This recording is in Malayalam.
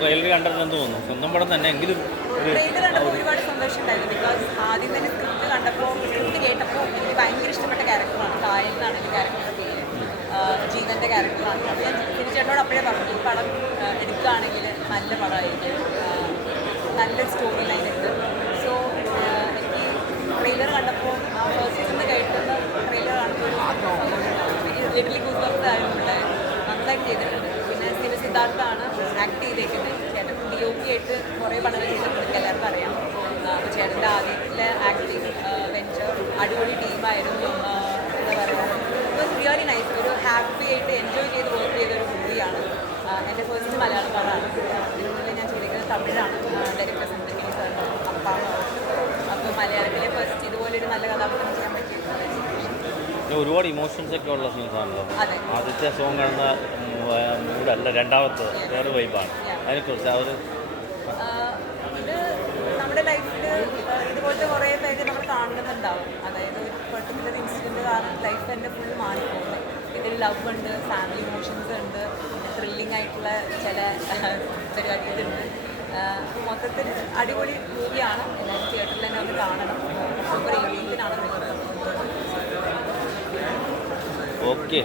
ട്രെയിലർ കണ്ടിട്ട് എന്ത് തോന്നുന്നു. സ്വന്തം പടം തന്നെ എങ്കിലും ഒരു ട്രെയിലർ കണ്ടപ്പോൾ ഒരുപാട് സന്തോഷമുണ്ടായിരുന്നു ബിക്കോസ് ആദ്യം തന്നെ സ്ക്രിപ്റ്റ് കണ്ടപ്പോൾ സ്ക്രിപ്റ്റ് കേട്ടപ്പോൾ എനിക്ക് ഭയങ്കര ഇഷ്ടപ്പെട്ട ക്യാരക്ടറാണ് കായൽ എന്നാണ് എന്റെ ക്യാരക്ടറുടെ പേര്. ജീവന്റെ ക്യാരക്ടറാണ് അപ്പോൾ ഞാൻ തിരിച്ചേട്ടനോട് അപ്പോഴേ പറഞ്ഞു ഈ പടം എടുക്കുകയാണെങ്കിൽ നല്ല പടമായിരിക്കും. നല്ലൊരു സ്റ്റോറി ലൈൻ ഉണ്ട്. സോ എനിക്ക് ട്രെയിലർ കണ്ടപ്പോൾ ആ ഫസ്റ്റ് നിന്ന് കേട്ടുന്ന ട്രെയിലർ കാണുമ്പോൾ ലിറ്റിൽ ഗൂസ് ബംസ് ആയിരുന്നു നന്നായി ചെയ്തിട്ടുണ്ട്. പിന്നെ സിനിമ സിദ്ധാർത്ഥാണ് ആക്ട് ചെയ്തേക്കുന്നത്. ചേട്ടൻ ഡി ഒ പി ആയിട്ട് കുറേ പടങ്ങൾ ചെയ്തിട്ടുണ്ട് എല്ലാവർക്കും അറിയാം. അപ്പോൾ ചേട്ടന്റെ ആദ്യത്തിലെ ആക്ടിങ് വെഞ്ചർ അടിപൊളി ടീമായിരുന്നു എന്താ പറയുക ഇറ്റ് റിയലി നൈസ് ഒരു ഹാപ്പി ആയിട്ട് എൻജോയ് ചെയ്ത് വർക്ക് ചെയ്ത ഒരു മൂവിയാണ് എന്റെ ഫസ്റ്റ് മലയാളം പടമാണ് അതിനുള്ളിൽ ഞാൻ ചെയ്തിരിക്കുന്നത് തമിഴാണ്. ഡയറക്ടർ സെന്ററി ആണ് അപ്പാണ്. അപ്പോൾ മലയാളത്തിലെ ഫസ്റ്റ് ഇതുപോലൊരു നല്ല കഥാപാത്രം ഒരുപാട് ഇമോഷൻസ് ഒക്കെ ഉള്ള സീൻസാണല്ലോ ആദ്യത്തെ സോങ് കാണുന്ന മൂടല്ല രണ്ടാമത്തെ വേറെ വൈബാണ് അതിനെക്കുറിച്ച് ആഹ് നമ്മുടെ ലൈഫിൽ ഇതുപോലത്തെ കുറേ പേര് നമ്മൾ കാണുന്നുണ്ടാവും. അതായത് ഒരു പെർട്ടിക്കുലർ ഇൻസിഡന്റ് കാരണം ലൈഫ് എന്റെ ഫുൾ മാറിപ്പോകുന്നത് ഇതിൽ ലവ് ഉണ്ട് ഫാമിലി ഇമോഷൻസ് ഉണ്ട് ത്രില്ലിംഗ് ആയിട്ടുള്ള ചില പരിപാടികളുണ്ട്. മൊത്തത്തിൽ അടിപൊളി മൂവിയാണ് എല്ലാവരും തിയേറ്ററിൽ തന്നെ ഒന്ന് കാണണം. 어깨.